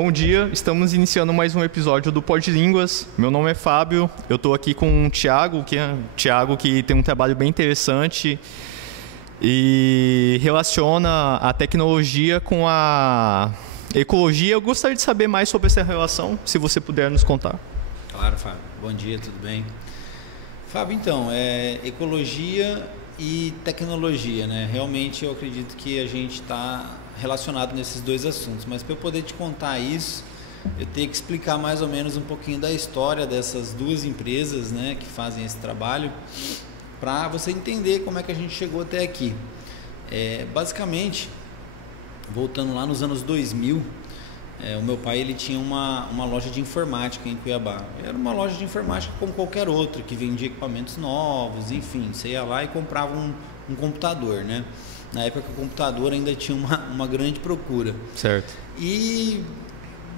Bom dia, estamos iniciando mais um episódio do Podlínguas. Meu nome é Fábio, eu estou aqui com o Thiago, que tem um trabalho bem interessante e relaciona a tecnologia com a ecologia. Eu gostaria de saber mais sobre essa relação, se você puder nos contar. Claro, Fábio. Bom dia, tudo bem? Fábio, então, ecologia e tecnologia, né? Realmente eu acredito que a gente está relacionado nesses dois assuntos, mas para eu poder te contar isso, eu tenho que explicar mais ou menos um pouquinho da história dessas duas empresas, né, que fazem esse trabalho, para você entender como é que a gente chegou até aqui. Basicamente, voltando lá nos anos 2000, o meu pai ele tinha uma loja de informática em Cuiabá. Era uma loja de informática como qualquer outra, que vendia equipamentos novos, enfim, você ia lá e comprava um computador, né? Na época que o computador ainda tinha uma grande procura. Certo. E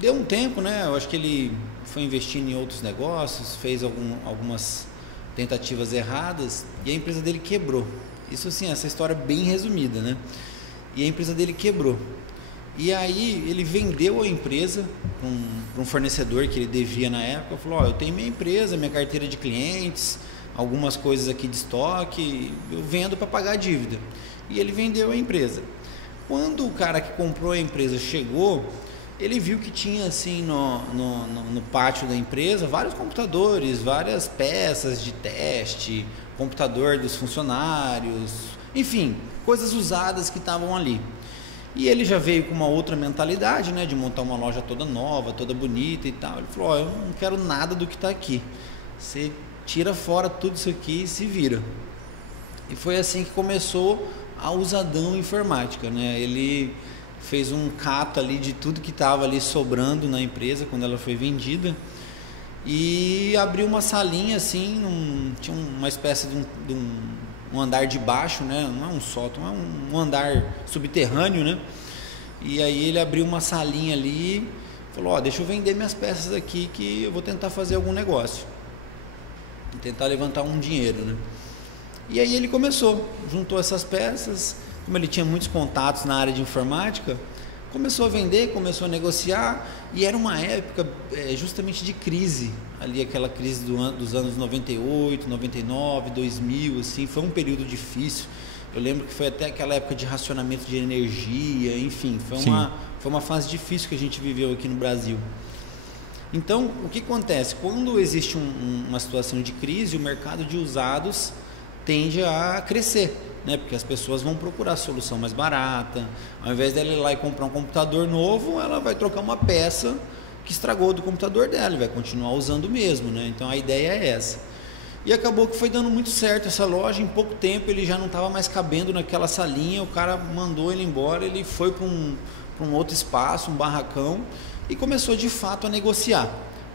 deu um tempo, né? Eu acho que ele foi investindo em outros negócios, fez algumas tentativas erradas e a empresa dele quebrou. Isso assim, essa história é bem resumida, né? E a empresa dele quebrou. E aí ele vendeu a empresa para um fornecedor que ele devia na época. Falou, eu tenho minha empresa, minha carteira de clientes, algumas coisas aqui de estoque, eu vendo para pagar a dívida. E ele vendeu a empresa. Quando o cara que comprou a empresa chegou, ele viu que tinha assim no pátio da empresa vários computadores, várias peças de teste, computador dos funcionários, enfim, coisas usadas que estavam ali. E ele já veio com uma outra mentalidade, né, de montar uma loja toda nova, toda bonita e tal. Ele falou, eu não quero nada do que está aqui. Você tira fora tudo isso aqui e se vira. E foi assim que começou a Usadão Informática, né? Ele fez um cato ali de tudo que estava ali sobrando na empresa quando ela foi vendida e abriu uma salinha assim, tinha uma espécie de um andar de baixo, né? Não é um sótão, é um andar subterrâneo, né? E aí ele abriu uma salinha ali, falou, deixa eu vender minhas peças aqui que eu vou tentar fazer algum negócio e tentar levantar um dinheiro, né? E aí ele juntou essas peças, como ele tinha muitos contatos na área de informática, começou a vender, começou a negociar, e era uma época justamente de crise, ali aquela crise dos anos 98, 99, 2000, assim, foi um período difícil. Eu lembro que foi até aquela época de racionamento de energia, enfim, foi uma fase difícil que a gente viveu aqui no Brasil. Então, o que acontece? Quando existe uma situação de crise, o mercado de usados tende a crescer, né? Porque as pessoas vão procurar solução mais barata. Ao invés dela ir lá e comprar um computador novo, ela vai trocar uma peça que estragou do computador dela e vai continuar usando o mesmo, né? Então a ideia é essa. E acabou que foi dando muito certo essa loja. Em pouco tempo ele já não estava mais cabendo naquela salinha, o cara mandou ele embora, ele foi para um outro espaço, um barracão, e começou de fato a negociar,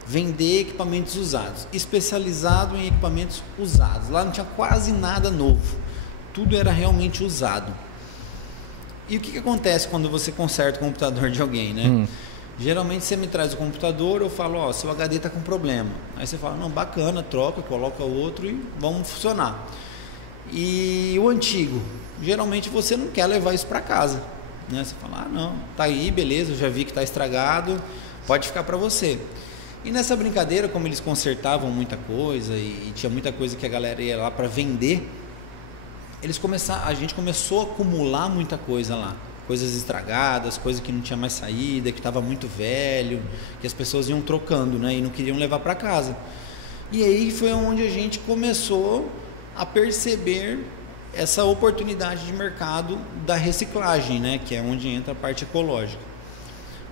vender equipamentos usados, especializado em equipamentos usados. Lá não tinha quase nada novo, tudo era realmente usado. E o que acontece quando você conserta o computador de alguém, né? Geralmente você me traz o computador, eu falo, seu HD está com problema. Aí você fala, não, bacana, troca, coloca outro e vamos funcionar. E o antigo, geralmente você não quer levar isso para casa, né? Você fala, não, tá aí, beleza, eu já vi que está estragado, pode ficar para você. E nessa brincadeira, como eles consertavam muita coisa e tinha muita coisa que a galera ia lá para vender, a gente começou a acumular muita coisa lá. Coisas estragadas, coisa que não tinha mais saída, que estava muito velho, que as pessoas iam trocando, né? E não queriam levar para casa. E aí foi onde a gente começou a perceber essa oportunidade de mercado da reciclagem, né? Que é onde entra a parte ecológica.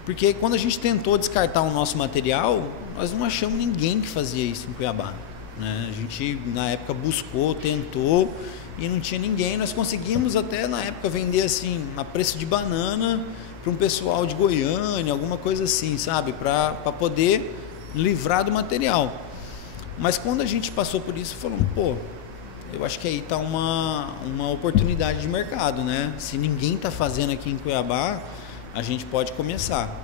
Porque quando a gente tentou descartar o nosso material, nós não achamos ninguém que fazia isso em Cuiabá, né? A gente na época buscou, tentou e não tinha ninguém. Nós conseguimos até na época vender assim a preço de banana para um pessoal de Goiânia, alguma coisa assim, sabe? Para poder livrar do material. Mas quando a gente passou por isso, falamos, eu acho que aí está uma oportunidade de mercado, né? Se ninguém está fazendo aqui em Cuiabá, a gente pode começar.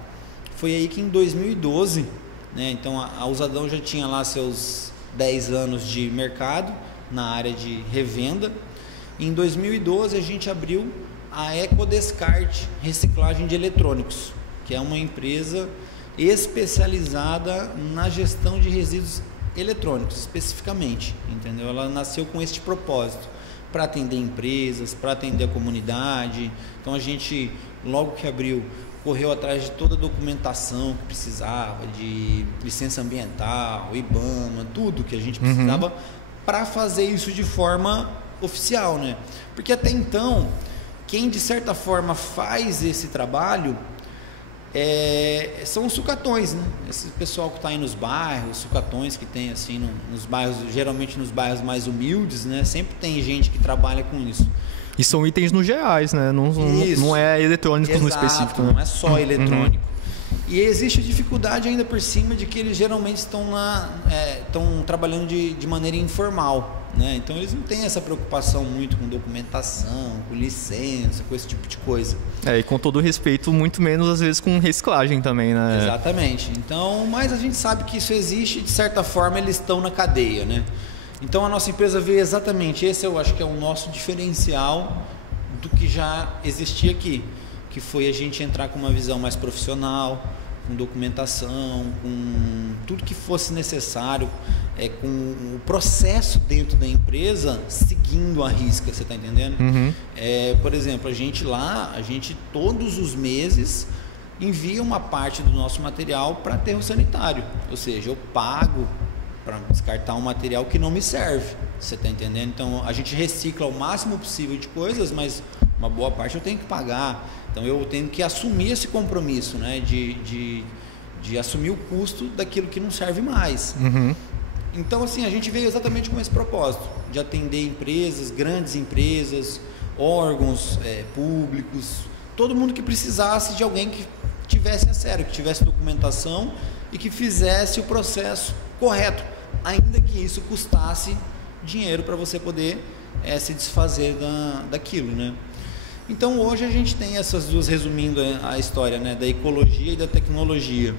Foi aí que em 2012, né, então a Usadão já tinha lá seus 10 anos de mercado na área de revenda. Em 2012 a gente abriu a Ecodescarte Reciclagem de Eletrônicos, que é uma empresa especializada na gestão de resíduos eletrônicos, especificamente, entendeu? Ela nasceu com este propósito, para atender empresas, para atender a comunidade. Então a gente, logo que abriu, correu atrás de toda a documentação que precisava, de licença ambiental, IBAMA, tudo que a gente precisava para fazer isso de forma oficial, né? Porque até então, quem de certa forma faz esse trabalho são os sucatões, né? Esse pessoal que está aí nos bairros, sucatões que tem assim nos bairros, geralmente nos bairros mais humildes, né? Sempre tem gente que trabalha com isso. E são itens no gerais, né? Não é eletrônico no específico. Não é só eletrônico. E existe a dificuldade ainda por cima de que eles geralmente estão trabalhando de maneira informal, né? Então eles não têm essa preocupação muito com documentação, com licença, com esse tipo de coisa. E com todo respeito, muito menos às vezes com reciclagem também, né? Exatamente. Então, mas a gente sabe que isso existe e de certa forma eles estão na cadeia, né? Então a nossa empresa veio exatamente, esse eu acho que é o nosso diferencial do que já existia aqui, que foi a gente entrar com uma visão mais profissional, com documentação, com tudo que fosse necessário, com o processo dentro da empresa seguindo a risca, você está entendendo? Por exemplo, a gente todos os meses envia uma parte do nosso material para aterro sanitário, ou seja, eu pago para descartar um material que não me serve, você está entendendo? Então a gente recicla o máximo possível de coisas, mas uma boa parte eu tenho que pagar. Então eu tenho que assumir esse compromisso, né, de assumir o custo daquilo que não serve mais. Então assim, a gente veio exatamente com esse propósito, de atender empresas, grandes empresas, órgãos públicos, todo mundo que precisasse de alguém que tivesse a sério, que tivesse documentação e que fizesse o processo correto, ainda que isso custasse dinheiro para você poder se desfazer daquilo, né? Então hoje a gente tem essas duas, resumindo a história, né, da ecologia e da tecnologia.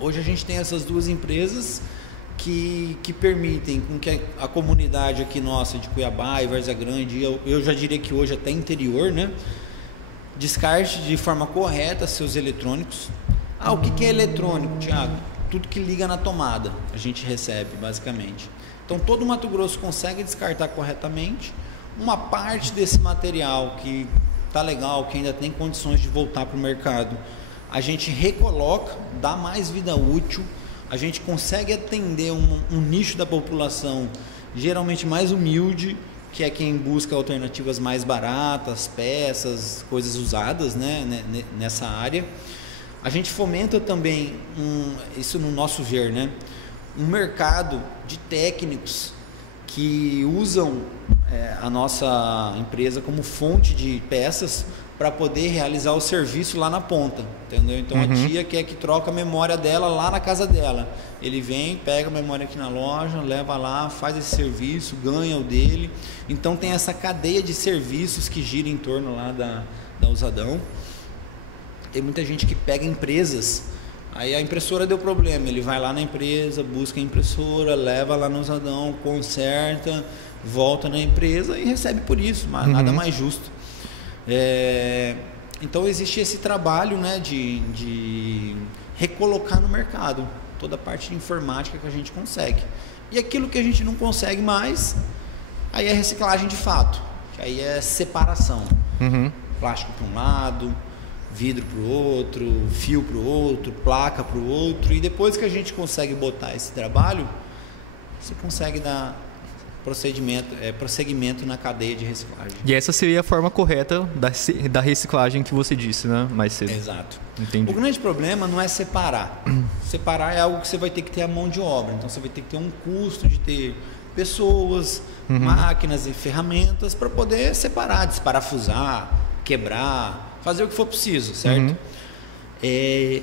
Hoje a gente tem essas duas empresas que permitem com que a comunidade aqui nossa de Cuiabá e Várzea Grande, eu já diria que hoje até interior, né, descarte de forma correta seus eletrônicos. O que é eletrônico, Thiago? Tudo que liga na tomada a gente recebe, basicamente. Então todo o Mato Grosso consegue descartar corretamente. Uma parte desse material que tá legal, que ainda tem condições de voltar para o mercado, a gente recoloca, dá mais vida útil, a gente consegue atender um nicho da população geralmente mais humilde, que é quem busca alternativas mais baratas, peças, coisas usadas, né, nessa área. A gente fomenta também, isso no nosso ver, né, um mercado de técnicos que usam a nossa empresa como fonte de peças para poder realizar o serviço lá na ponta, entendeu? Então a tia quer que troca a memória dela lá na casa dela. Ele vem, pega a memória aqui na loja, leva lá, faz esse serviço, ganha o dele. Então tem essa cadeia de serviços que gira em torno lá da Usadão. Tem muita gente que pega empresas, aí a impressora deu problema, ele vai lá na empresa, busca a impressora, leva lá no Usadão, conserta, volta na empresa e recebe por isso, mas nada mais justo. Então existe esse trabalho, né, de recolocar no mercado toda a parte de informática que a gente consegue. E aquilo que a gente não consegue mais, aí é reciclagem de fato, que aí é separação. Plástico para um lado, vidro para o outro, fio para o outro, placa para o outro, e depois que a gente consegue botar esse trabalho, você consegue dar prosseguimento na cadeia de reciclagem. E essa seria a forma correta da reciclagem que você disse, né, mais cedo. Exato. Entendi. O grande problema não é separar. Separar é algo que você vai ter que ter a mão de obra, então você vai ter que ter um custo de ter pessoas, máquinas e ferramentas para poder separar, desparafusar, quebrar, fazer o que for preciso, certo?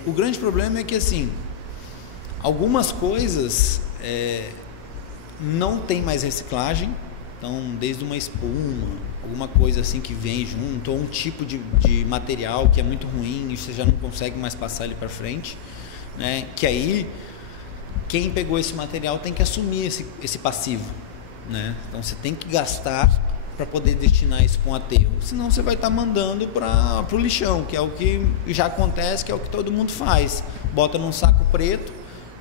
O grande problema é que assim, algumas coisas não tem mais reciclagem, então desde uma espuma, alguma coisa assim que vem junto, ou um tipo de material que é muito ruim e você já não consegue mais passar ele para frente, né? Que aí quem pegou esse material tem que assumir esse passivo, né? Então você tem que gastar para poder destinar isso para um aterro, senão você vai estar mandando para o lixão, que é o que já acontece, que é o que todo mundo faz, bota num saco preto,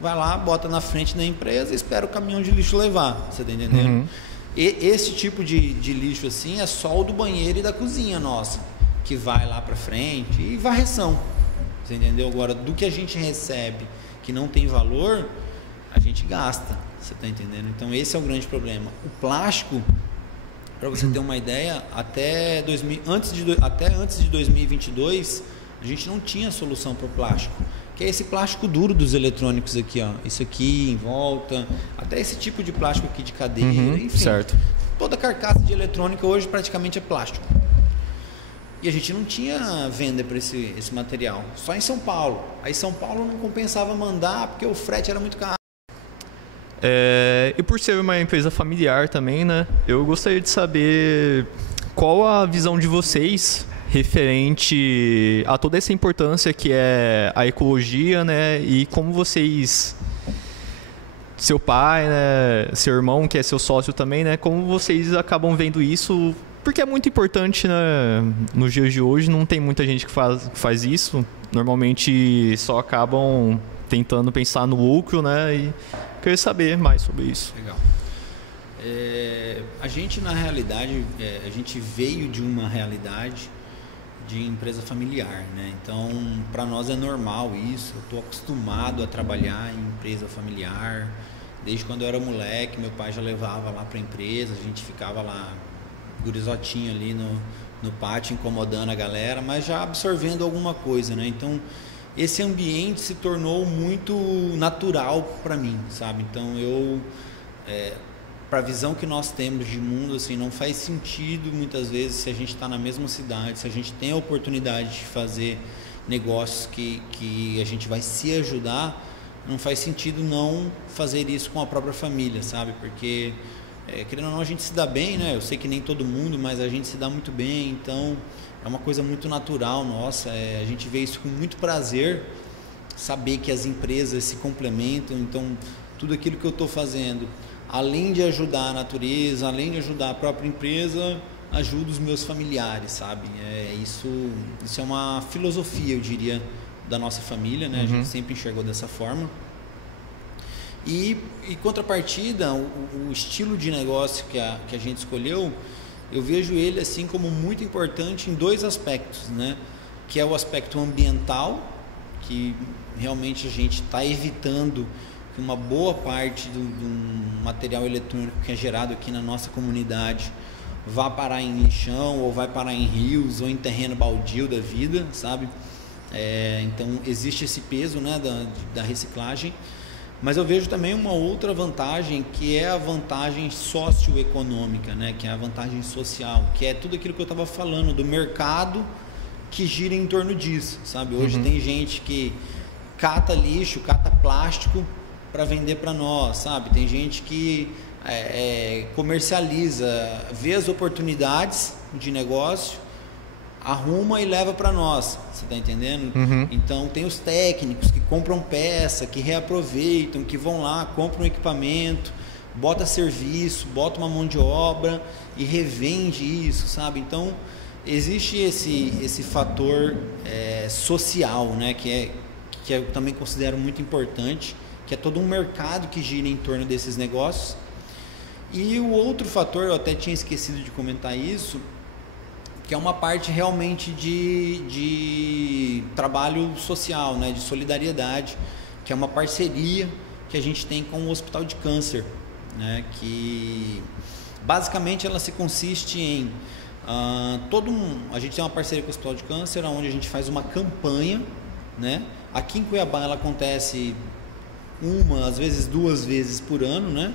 vai lá, bota na frente da empresa e espera o caminhão de lixo levar. Você está entendendo? E esse tipo de lixo assim é só o do banheiro e da cozinha nossa, que vai lá para frente, e varreção. Você entendeu? Agora, do que a gente recebe que não tem valor, a gente gasta. Você está entendendo? Então esse é o grande problema. O plástico, para você ter uma ideia, até antes de 2022 a gente não tinha solução para o plástico, que é esse plástico duro dos eletrônicos aqui, ó. Isso aqui em volta, até esse tipo de plástico aqui de cadeira, enfim. Certo. Toda carcaça de eletrônica hoje praticamente é plástico. E a gente não tinha venda para esse material, só em São Paulo. Aí São Paulo não compensava mandar porque o frete era muito caro. E por ser uma empresa familiar também, né? Eu gostaria de saber qual a visão de vocês referente a toda essa importância que é a ecologia, né? E como vocês, seu pai, né? Seu irmão, que é seu sócio também, né? Como vocês acabam vendo isso? Porque é muito importante, né? Nos dias de hoje não tem muita gente que faz isso. Normalmente só acabam tentando pensar no lucro, né? E queria saber mais sobre isso. Legal. A gente, na realidade, a gente veio de uma realidade de empresa familiar, né? Então, para nós é normal isso. Eu estou acostumado a trabalhar em empresa familiar. Desde quando eu era moleque, meu pai já levava lá para a empresa, a gente ficava lá, gurizotinho ali no pátio, incomodando a galera, mas já absorvendo alguma coisa, né? Então, esse ambiente se tornou muito natural para mim, sabe? Então, para a visão que nós temos de mundo, assim, não faz sentido muitas vezes, se a gente está na mesma cidade, se a gente tem a oportunidade de fazer negócios que a gente vai se ajudar, não faz sentido não fazer isso com a própria família, sabe? Porque querendo ou não, a gente se dá bem, né? Eu sei que nem todo mundo, mas a gente se dá muito bem, então é uma coisa muito natural nossa. A gente vê isso com muito prazer, saber que as empresas se complementam. Então, tudo aquilo que eu estou fazendo, além de ajudar a natureza, além de ajudar a própria empresa, ajuda os meus familiares, sabe? Isso é uma filosofia, eu diria, da nossa família, né? A gente sempre enxergou dessa forma. E contrapartida, o estilo de negócio que a gente escolheu, eu vejo ele assim como muito importante em dois aspectos, né? Que é o aspecto ambiental, que realmente a gente está evitando que uma boa parte do material eletrônico que é gerado aqui na nossa comunidade vá parar em lixão, ou vai parar em rios, ou em terreno baldio da vida, sabe? Então existe esse peso, né, da reciclagem. Mas eu vejo também uma outra vantagem, que é a vantagem socioeconômica, né? Que é a vantagem social, que é tudo aquilo que eu estava falando, do mercado que gira em torno disso, sabe? Hoje tem gente que cata lixo, cata plástico para vender para nós, sabe? Tem gente que comercializa, vê as oportunidades de negócio, arruma e leva para nós, você está entendendo? Então tem os técnicos que compram peça, que reaproveitam, que vão lá, compram equipamento, bota serviço, bota uma mão de obra e revende isso, sabe? Então existe esse fator social, né? Que eu também considero muito importante, que é todo um mercado que gira em torno desses negócios. E o outro fator, eu até tinha esquecido de comentar isso, que é uma parte realmente de trabalho social, né, de solidariedade, que é uma parceria que a gente tem com o Hospital de Câncer, né, que basicamente ela se consiste em a gente tem uma parceria com o Hospital de Câncer, onde a gente faz uma campanha, né? Aqui em Cuiabá ela acontece às vezes 2 vezes por ano, né?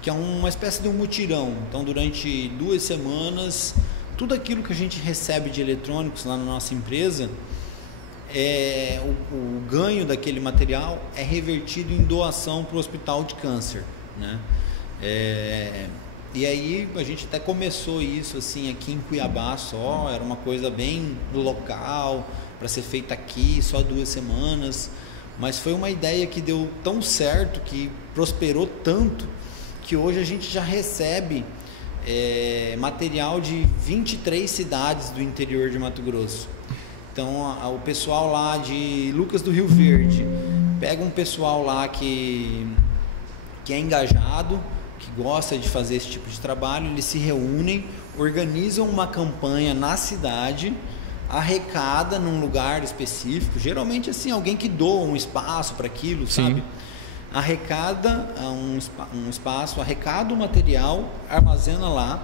Que é uma espécie de um mutirão. Então, durante 2 semanas, tudo aquilo que a gente recebe de eletrônicos lá na nossa empresa, o ganho daquele material é revertido em doação para o Hospital de Câncer, né? E aí a gente até começou isso assim aqui em Cuiabá só, era uma coisa bem local, para ser feita aqui, só 2 semanas, mas foi uma ideia que deu tão certo, que prosperou tanto, que hoje a gente já recebe material de 23 cidades do interior de Mato Grosso. Então o pessoal lá de Lucas do Rio Verde, pega um pessoal lá que é engajado, que gosta de fazer esse tipo de trabalho, eles se reúnem, organizam uma campanha na cidade, arrecada num lugar específico, geralmente assim, alguém que doa um espaço para aquilo, sabe? Arrecada um espaço, arrecada o material, armazena lá.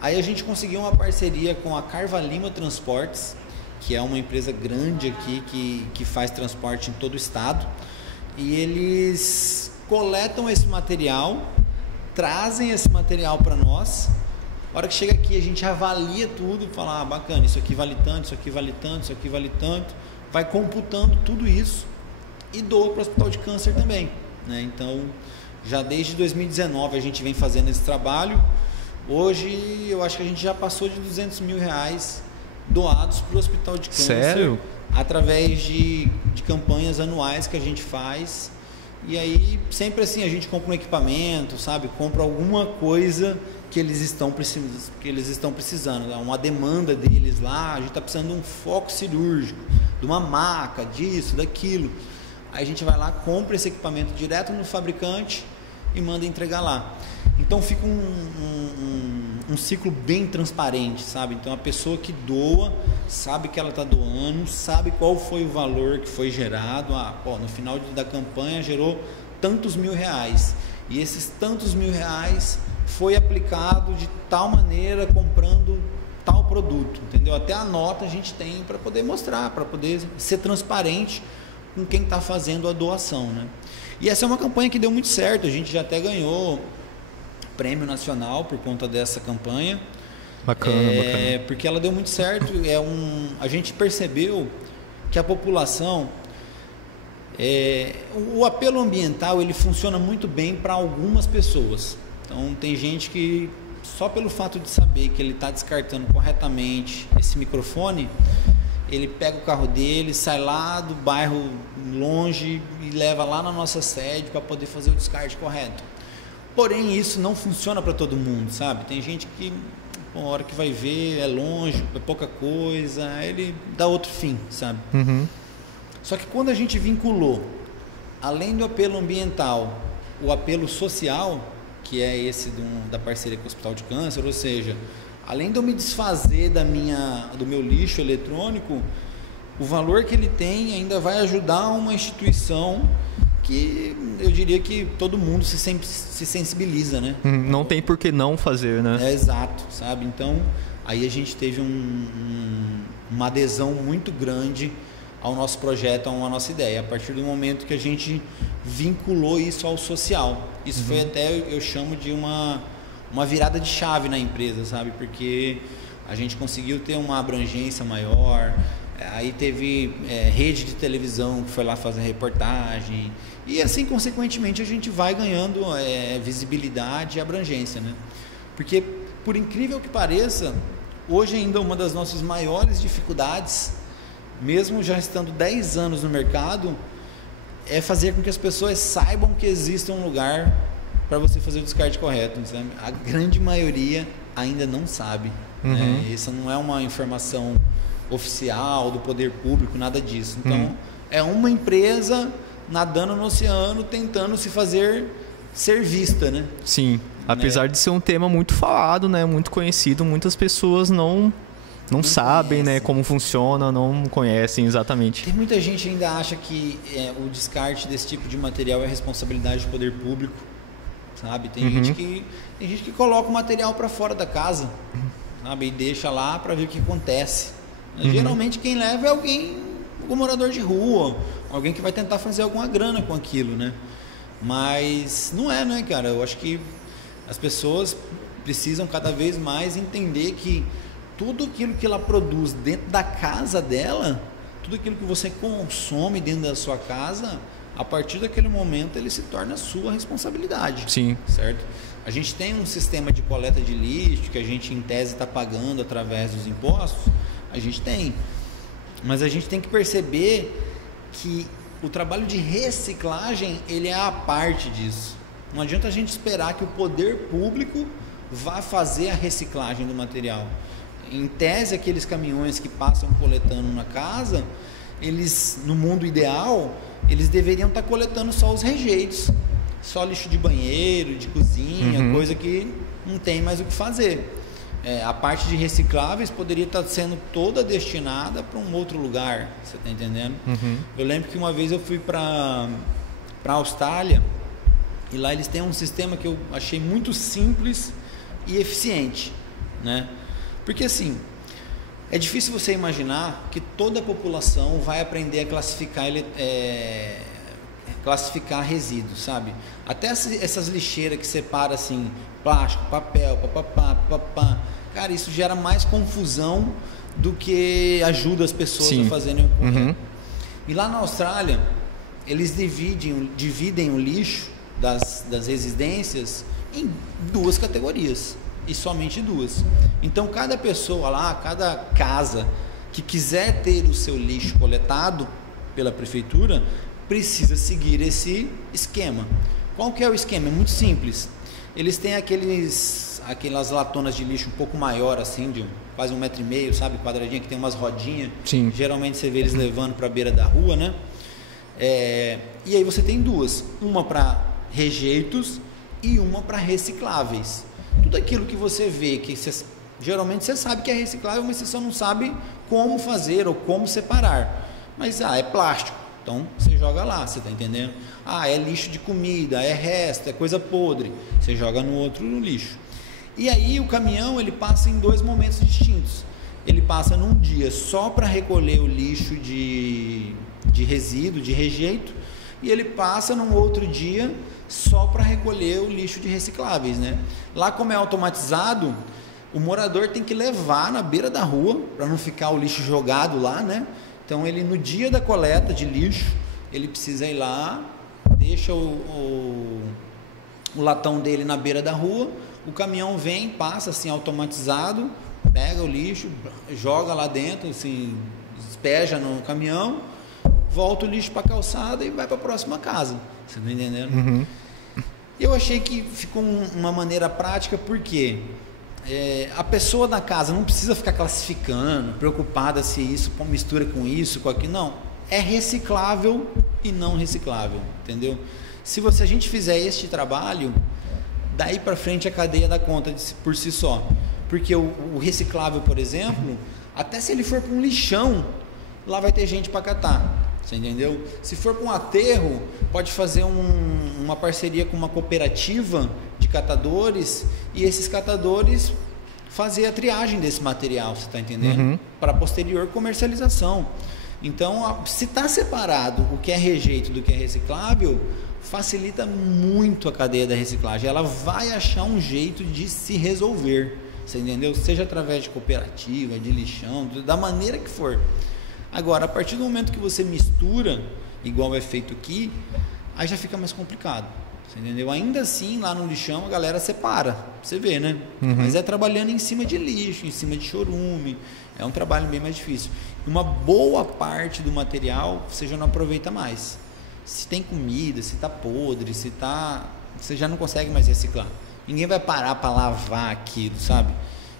Aí a gente conseguiu uma parceria com a Carva Lima Transportes, que é uma empresa grande aqui que faz transporte em todo o estado, e eles coletam esse material, trazem esse material para nós. A hora que chega aqui a gente avalia tudo, fala, bacana, isso aqui vale tanto, isso aqui vale tanto, isso aqui vale tanto, vai computando tudo isso e doa para o Hospital de Câncer também, né? Então, já desde 2019 a gente vem fazendo esse trabalho. Hoje eu acho que a gente já passou de R$200 mil doados para o Hospital de Câncer. Sério? Através de campanhas anuais que a gente faz. E aí sempre assim a gente compra um equipamento, sabe? Compra alguma coisa que eles estão precisando, uma demanda deles lá. A gente está precisando de um foco cirúrgico, de uma maca, disso, daquilo. Aí a gente vai lá, compra esse equipamento direto no fabricante e manda entregar lá. Então fica um ciclo bem transparente, sabe? Então a pessoa que doa sabe que ela está doando, sabe qual foi o valor que foi gerado. No final da campanha gerou tantos mil reais, e esses tantos mil reais foi aplicado de tal maneira, comprando tal produto, entendeu? Até a nota a gente tem para poder mostrar, para poder ser transparente com quem está fazendo a doação, né? E essa é uma campanha que deu muito certo, a gente já até ganhou prêmio nacional por conta dessa campanha. Bacana. Porque ela deu muito certo. A gente percebeu que a população, o apelo ambiental, ele funciona muito bem para algumas pessoas. Então tem gente que só pelo fato de saber que ele está descartando corretamente esse microfone, ele pega o carro dele, sai lá do bairro longe e leva lá na nossa sede para poder fazer o descarte correto. Porém, isso não funciona para todo mundo, sabe? Tem gente que, a hora que vai ver, é longe, é pouca coisa, ele dá outro fim, sabe? Só que quando a gente vinculou, além do apelo ambiental, o apelo social, que é esse da parceria com o Hospital de Câncer, ou seja, além de eu me desfazer do meu lixo eletrônico, o valor que ele tem ainda vai ajudar uma instituição que eu diria que todo mundo se sensibiliza, né? Não tem por que não fazer, né? Exato, sabe? Então, aí a gente teve uma adesão muito grande ao nosso projeto, à nossa ideia, a partir do momento que a gente vinculou isso ao social. Isso foi até, eu chamo de uma virada de chave na empresa, sabe? Porque a gente conseguiu ter uma abrangência maior, aí teve rede de televisão que foi lá fazer reportagem, e assim, consequentemente, a gente vai ganhando visibilidade e abrangência, né? Porque, por incrível que pareça, hoje ainda uma das nossas maiores dificuldades, mesmo já estando 10 anos no mercado, é fazer com que as pessoas saibam que existe um lugar para você fazer o descarte correto, sabe? A grande maioria ainda não sabe, né? Isso não é uma informação oficial do poder público, nada disso. Então, é uma empresa nadando no oceano, tentando se fazer ser vista, né? Sim, apesar de ser um tema muito falado, né? Muito conhecido, muitas pessoas não sabem, né, como funciona, não conhecem exatamente. Tem muita gente que ainda acha que o descarte desse tipo de material é responsabilidade do poder público, sabe? Tem gente que coloca o material para fora da casa, sabe? E deixa lá para ver o que acontece. Geralmente quem leva é algum morador de rua, alguém que vai tentar fazer alguma grana com aquilo, né? Mas não é, né, cara? Eu acho que as pessoas precisam cada vez mais entender que tudo aquilo que ela produz dentro da casa dela, tudo aquilo que você consome dentro da sua casa, a partir daquele momento ele se torna sua responsabilidade. Sim. Certo? A gente tem um sistema de coleta de lixo que a gente em tese está pagando através dos impostos, a gente tem, mas a gente tem que perceber que o trabalho de reciclagem ele é a parte disso. Não adianta a gente esperar que o poder público vá fazer a reciclagem do material. Em tese, aqueles caminhões que passam coletando na casa, eles, no mundo ideal, eles deveriam estar coletando só os rejeitos, só lixo de banheiro, de cozinha, coisa que não tem mais o que fazer. A parte de recicláveis poderia estar sendo toda destinada para um outro lugar, você está entendendo? Eu lembro que uma vez eu fui para a Austrália, e lá eles têm um sistema que eu achei muito simples e eficiente, né? Porque assim, é difícil você imaginar que toda a população vai aprender a classificar resíduos, sabe? Até essas lixeiras que separam assim, plástico, papel, papapá. Cara, isso gera mais confusão do que ajuda as pessoas a fazerem o correto. E lá na Austrália, eles dividem o lixo das residências em 2 categorias, e somente 2. Então cada pessoa lá, cada casa que quiser ter o seu lixo coletado pela prefeitura, precisa seguir esse esquema. Qual que é o esquema? É muito simples. Eles têm aquelas latonas de lixo um pouco maior, assim, de quase 1,5 metro, sabe, quadradinha, que tem umas rodinhas. Sim. Geralmente você vê eles levando para a beira da rua, né? E aí você tem 2, uma para rejeitos e uma para recicláveis. Tudo aquilo que você vê, que geralmente você sabe que é reciclável, mas você só não sabe como fazer ou como separar. Mas é plástico, então você joga lá, você está entendendo? É lixo de comida, é resto, é coisa podre, você joga no outro lixo. E aí o caminhão, ele passa em 2 momentos distintos. Ele passa num dia só para recolher o lixo de resíduo, de rejeito, e ele passa num outro dia só para recolher o lixo de recicláveis, né? Lá, como é automatizado, o morador tem que levar na beira da rua para não ficar o lixo jogado lá, né? Então ele, no dia da coleta de lixo, ele precisa ir lá, deixa o latão dele na beira da rua, o caminhão vem, passa assim automatizado, pega o lixo, joga lá dentro, assim, despeja no caminhão, volta o lixo para a calçada e vai para a próxima casa. Você está entendendo? Eu achei que ficou uma maneira prática, porque a pessoa da casa não precisa ficar classificando, preocupada se isso mistura com isso, com aquilo. Não, é reciclável e não reciclável, entendeu? Se a gente fizer este trabalho, daí para frente a cadeia dá conta por si só. Porque o reciclável, por exemplo, até se ele for para um lixão, lá vai ter gente para catar. Você entendeu? Se for para um aterro, pode fazer uma parceria com uma cooperativa de catadores, e esses catadores fazer a triagem desse material, você está entendendo? Para posterior comercialização. Então, se está separado o que é rejeito do que é reciclável, facilita muito a cadeia da reciclagem. Ela vai achar um jeito de se resolver, você entendeu? Seja através de cooperativa, de lixão, da maneira que for. Agora, a partir do momento que você mistura, igual é feito aqui, aí já fica mais complicado, você entendeu? Ainda assim, lá no lixão, a galera separa, você vê, né? Mas é trabalhando em cima de lixo, em cima de chorume, é um trabalho bem mais difícil. Uma boa parte do material você já não aproveita mais. Se tem comida, se está podre, você já não consegue mais reciclar. Ninguém vai parar para lavar aquilo, sabe?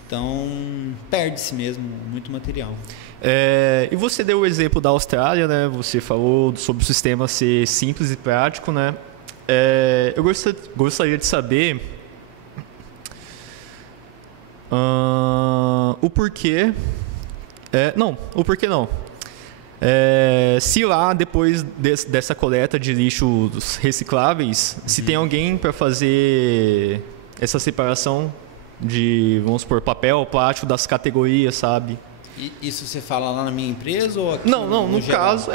Então, perde-se mesmo muito material. E você deu o exemplo da Austrália, né? Você falou sobre o sistema ser simples e prático, né? Eu gostaria de saber o porquê. O porquê não. Se lá, depois dessa coleta de lixos recicláveis, se tem alguém para fazer essa separação de, vamos supor, papel, plástico, das categorias, sabe? Isso você fala lá na minha empresa ou aqui? Não, no caso,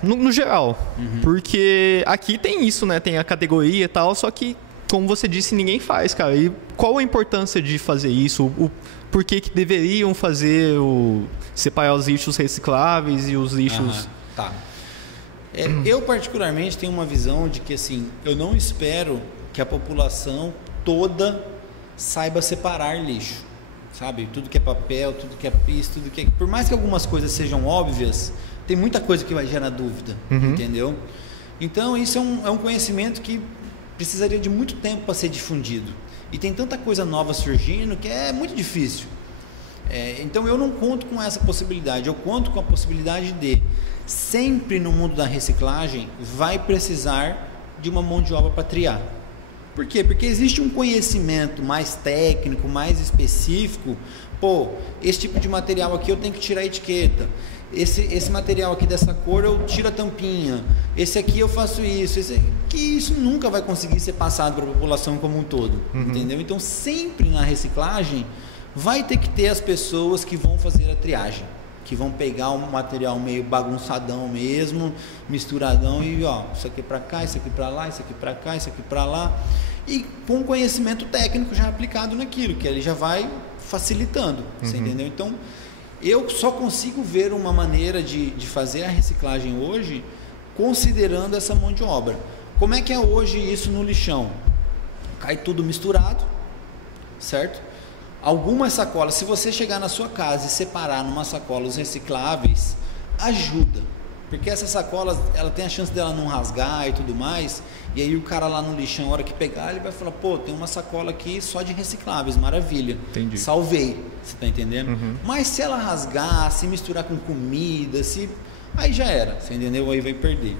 no geral. Porque aqui tem isso, né? Tem a categoria e tal, só que, como você disse, ninguém faz, cara. E qual a importância de fazer isso? Por que deveriam fazer separar os lixos recicláveis e os lixos... Tá. Eu, particularmente, tenho uma visão de que, assim, eu não espero que a população toda saiba separar lixo, sabe? Tudo que é papel, tudo que é piso, tudo que é... Por mais que algumas coisas sejam óbvias, tem muita coisa que vai gerar dúvida, entendeu? Então, isso é um conhecimento que precisaria de muito tempo para ser difundido. E tem tanta coisa nova surgindo que é muito difícil. Então, eu não conto com essa possibilidade. Eu conto com a possibilidade de, sempre no mundo da reciclagem vai precisar de uma mão de obra para triar. Por quê? Porque existe um conhecimento mais técnico, mais específico. Pô, esse tipo de material aqui eu tenho que tirar a etiqueta. Esse material aqui dessa cor eu tiro a tampinha. Esse aqui eu faço isso. Que isso nunca vai conseguir ser passado para a população como um todo. Entendeu? Então sempre na reciclagem vai ter que ter as pessoas que vão fazer a triagem, que vão pegar um material meio bagunçadão mesmo, misturadão e ó, isso aqui para cá, isso aqui para lá, isso aqui para cá, isso aqui para lá, e com conhecimento técnico já aplicado naquilo, que ele já vai facilitando, você entendeu? Então, eu só consigo ver uma maneira de fazer a reciclagem hoje considerando essa mão de obra. Como é que é hoje isso no lixão? Cai tudo misturado, certo? Algumas sacolas, se você chegar na sua casa e separar numa sacola os recicláveis, ajuda, porque essa sacola, ela tem a chance dela não rasgar e tudo mais, e aí o cara lá no lixão, a hora que pegar, ele vai falar, pô, tem uma sacola aqui só de recicláveis, maravilha. Entendi. Salvei, você tá entendendo? Mas se ela rasgar, se misturar com comida, aí já era, você entendeu? Aí vai perder.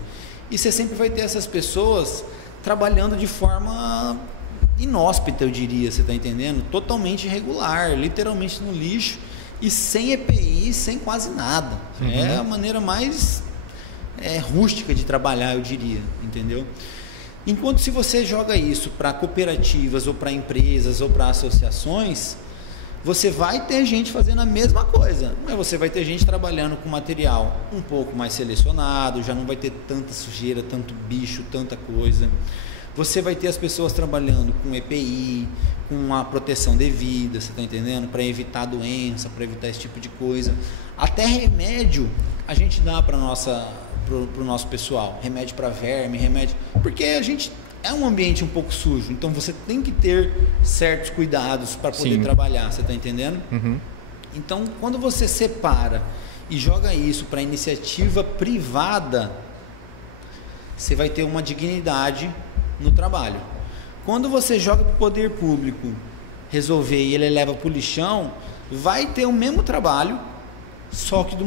E você sempre vai ter essas pessoas trabalhando de forma inóspita, eu diria, você está entendendo? Totalmente irregular, literalmente no lixo e sem EPI, sem quase nada. É a maneira mais rústica de trabalhar, eu diria, entendeu? Enquanto se você joga isso para cooperativas ou para empresas ou para associações, você vai ter gente fazendo a mesma coisa, mas você vai ter gente trabalhando com material um pouco mais selecionado, já não vai ter tanta sujeira, tanto bicho, tanta coisa. Você vai ter as pessoas trabalhando com EPI, com a proteção devida, você está entendendo? Para evitar doença, para evitar esse tipo de coisa. Até remédio a gente dá para o nosso pessoal. Remédio para verme, remédio... Porque a gente é um ambiente um pouco sujo, então você tem que ter certos cuidados para poder trabalhar, você está entendendo? Então, quando você separa e joga isso para iniciativa privada, você vai ter uma dignidade no trabalho. Quando você joga para o poder público resolver e ele leva para o lixão, vai ter o mesmo trabalho, só que de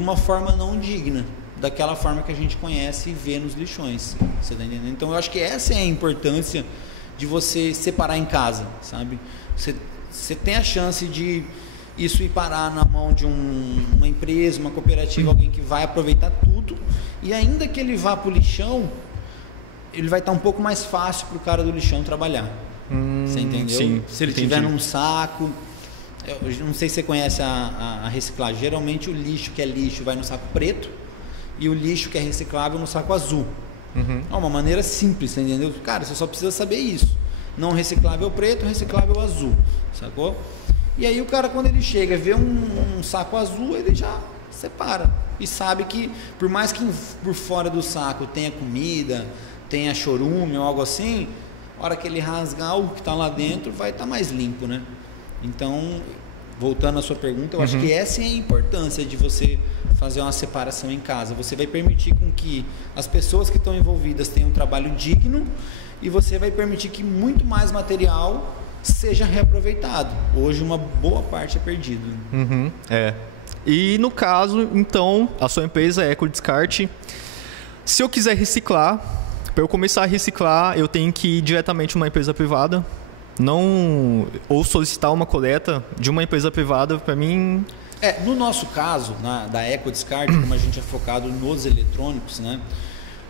uma forma não digna, daquela forma que a gente conhece e vê nos lixões, você tá entendendo? Então eu acho que essa é a importância de você separar em casa, sabe? Você tem a chance de isso ir parar na mão de uma empresa, uma cooperativa, alguém que vai aproveitar tudo, e ainda que ele vá para o lixão, ele vai estar um pouco mais fácil para o cara do lixão trabalhar. Você entendeu? Sim, se ele tiver num saco, eu não sei se você conhece a reciclagem, geralmente o lixo que é lixo vai no saco preto e o lixo que é reciclável no saco azul. É uma maneira simples, você entendeu? Cara, você só precisa saber isso. Não reciclável preto, reciclável azul, sacou? E aí o cara, quando ele chega e vê um saco azul, ele já separa e sabe que por mais que por fora do saco tenha comida, tenha chorume ou algo assim, a hora que ele rasgar o que está lá dentro vai estar mais limpo, né? Então, voltando à sua pergunta, eu acho que essa é a importância de você fazer uma separação em casa. Você vai permitir com que as pessoas que estão envolvidas tenham um trabalho digno e você vai permitir que muito mais material seja reaproveitado. Hoje uma boa parte é perdido. E no caso, então, a sua empresa é Ecodescarte. Se eu quiser reciclar, para eu começar a reciclar, eu tenho que ir diretamente numa empresa privada, ou solicitar uma coleta de uma empresa privada, para mim... No nosso caso, da Ecodescarte, como a gente é focado nos eletrônicos, né?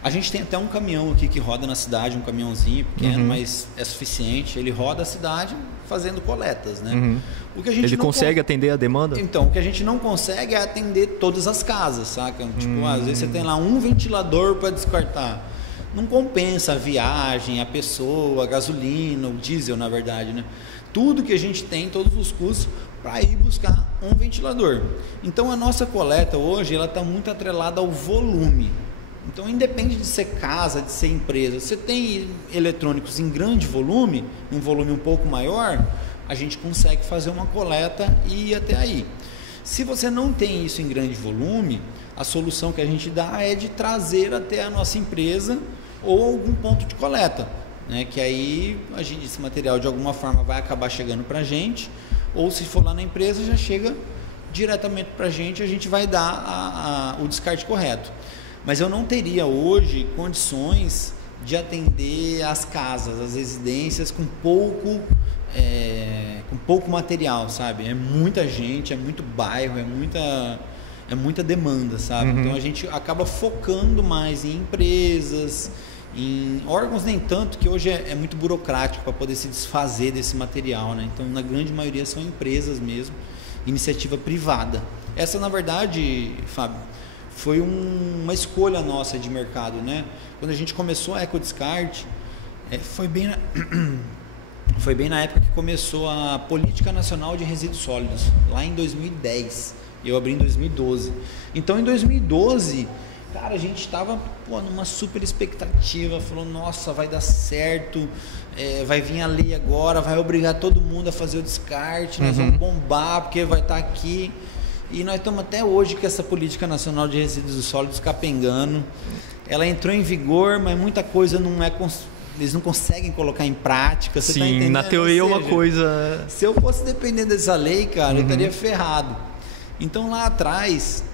A gente tem até um caminhão aqui que roda na cidade, um caminhãozinho pequeno, mas é suficiente. Ele roda a cidade fazendo coletas, né? O que a gente Ele consegue atender a demanda? Então, o que a gente não consegue é atender todas as casas, saca? Tipo, às vezes você tem lá um ventilador para descartar. Não compensa a viagem, a pessoa, a gasolina, o diesel, na verdade, né? Tudo que a gente tem, todos os custos, para ir buscar um ventilador. Então, a nossa coleta hoje, ela está muito atrelada ao volume. Então, independe de ser casa, de ser empresa, você tem eletrônicos em grande volume, um volume um pouco maior, a gente consegue fazer uma coleta e ir até aí. Se você não tem isso em grande volume, a solução que a gente dá é de trazer até a nossa empresa ou algum ponto de coleta, né? Que aí esse material de alguma forma vai acabar chegando para a gente, ou se for lá na empresa já chega diretamente para a gente vai dar o descarte correto. Mas eu não teria hoje condições de atender as casas, as residências com pouco material, sabe? É muita gente, é muito bairro, é muita demanda, sabe? Então a gente acaba focando mais em empresas, em órgãos nem tanto, que hoje é muito burocrático para poder se desfazer desse material, né? Então na grande maioria são empresas mesmo, iniciativa privada. Essa, na verdade, Fábio, foi uma escolha nossa de mercado, né? Quando a gente começou a Ecodescarte, foi bem na época que começou a Política Nacional de Resíduos Sólidos, lá em 2010. Eu abri em 2012. Então, em 2012, cara, a gente estava numa super expectativa, falou, nossa, vai dar certo, vai vir a lei agora, vai obrigar todo mundo a fazer o descarte, nós vamos bombar, porque vai estar aqui. E nós estamos até hoje com essa Política Nacional de Resíduos Sólidos capengando. Ela entrou em vigor, mas muita coisa eles não conseguem colocar em prática. Você Sim, tá entendendo? Na teoria é uma coisa... Se eu fosse depender dessa lei, cara, eu estaria ferrado. Então lá atrás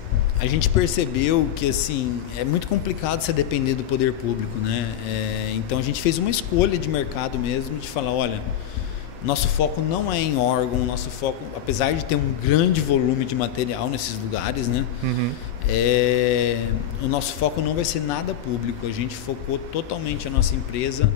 a gente percebeu que assim é muito complicado você depender do poder público, né? Então a gente fez uma escolha de mercado mesmo, de falar, olha, nosso foco não é em órgão, nosso foco, apesar de ter um grande volume de material nesses lugares, né? O nosso foco não vai ser nada público. A gente focou totalmente a nossa empresa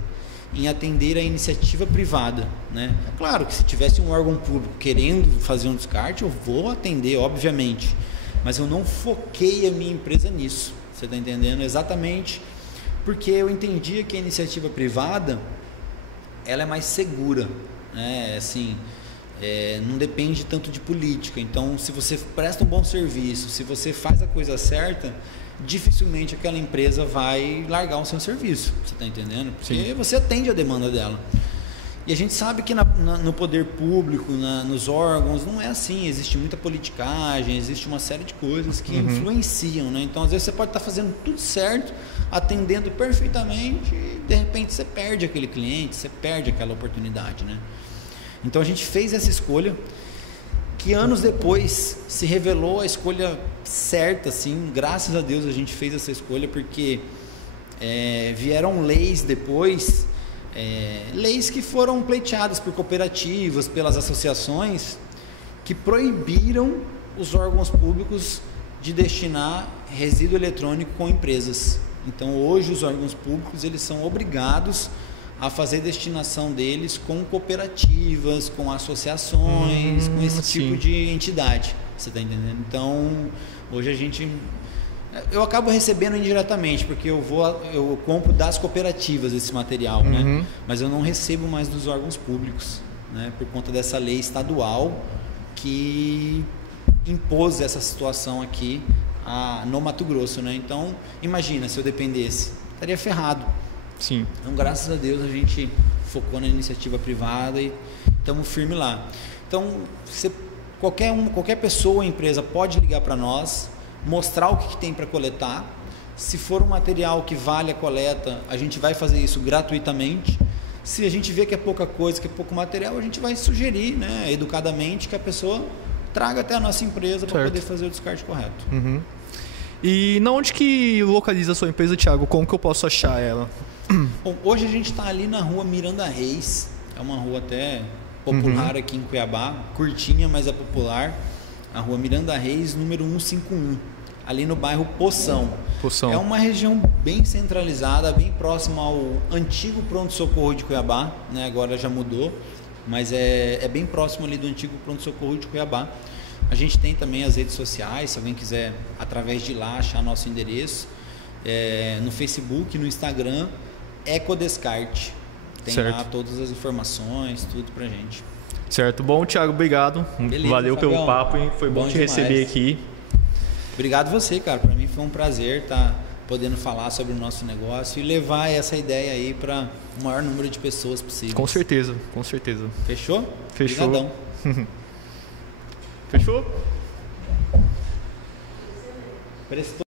em atender a iniciativa privada, né? Claro que se tivesse um órgão público querendo fazer um descarte, eu vou atender, obviamente, mas eu não foquei a minha empresa nisso. Você está entendendo? Exatamente porque eu entendia que a iniciativa privada ela é mais segura, né? Assim, não depende tanto de política. Então, se você presta um bom serviço, se você faz a coisa certa, dificilmente aquela empresa vai largar o seu serviço. Você está entendendo? Porque Sim. Você atende a demanda dela. E a gente sabe que no poder público, nos órgãos, não é assim. Existe muita politicagem, existe uma série de coisas que influenciam, né? Então, às vezes, você pode estar fazendo tudo certo, atendendo perfeitamente, e de repente você perde aquele cliente, você perde aquela oportunidade, né? Então, a gente fez essa escolha, que anos depois se revelou a escolha certa, assim, graças a Deus a gente fez essa escolha, porque vieram leis depois, leis que foram pleiteadas por cooperativas, pelas associações, que proibiram os órgãos públicos de destinar resíduo eletrônico com empresas. Então hoje os órgãos públicos eles são obrigados a fazer destinação deles com cooperativas, com associações, com esse tipo de entidade. Você está entendendo? Então, hoje eu acabo recebendo indiretamente, porque eu compro das cooperativas esse material, né? Mas eu não recebo mais dos órgãos públicos, né? Por conta dessa lei estadual que impôs essa situação aqui no Mato Grosso, né? Então, imagina se eu dependesse, estaria ferrado. Sim. Então, graças a Deus, a gente focou na iniciativa privada e estamos firme lá. Então, qualquer pessoa ou empresa pode ligar para nós, mostrar o que tem para coletar. Se for um material que vale a coleta, a gente vai fazer isso gratuitamente. Se a gente vê que é pouca coisa, que é pouco material, a gente vai sugerir, né, educadamente, que a pessoa traga até a nossa empresa para poder fazer o descarte correto. E na onde que localiza a sua empresa, Thiago? Como que eu posso achar ela? Bom, hoje a gente está ali na rua Miranda Reis, é uma rua até popular aqui em Cuiabá, curtinha, mas é popular. A rua Miranda Reis, número 151, ali no bairro Poção. É uma região bem centralizada, bem próxima ao antigo pronto-socorro de Cuiabá, né? Agora já mudou, mas é bem próximo ali do antigo pronto-socorro de Cuiabá. A gente tem também as redes sociais, se alguém quiser, através de lá, achar nosso endereço. No Facebook, no Instagram, Ecodescarte. Tem lá todas as informações, tudo pra gente. Certo. Bom, Thiago, obrigado. Beleza, valeu pelo papo, hein? Foi bom te receber aqui. Obrigado você, cara. Para mim foi um prazer estar podendo falar sobre o nosso negócio e levar essa ideia aí para o maior número de pessoas possível. Com certeza, com certeza. Fechou? Fechou. Obrigadão. Fechou? Prestou.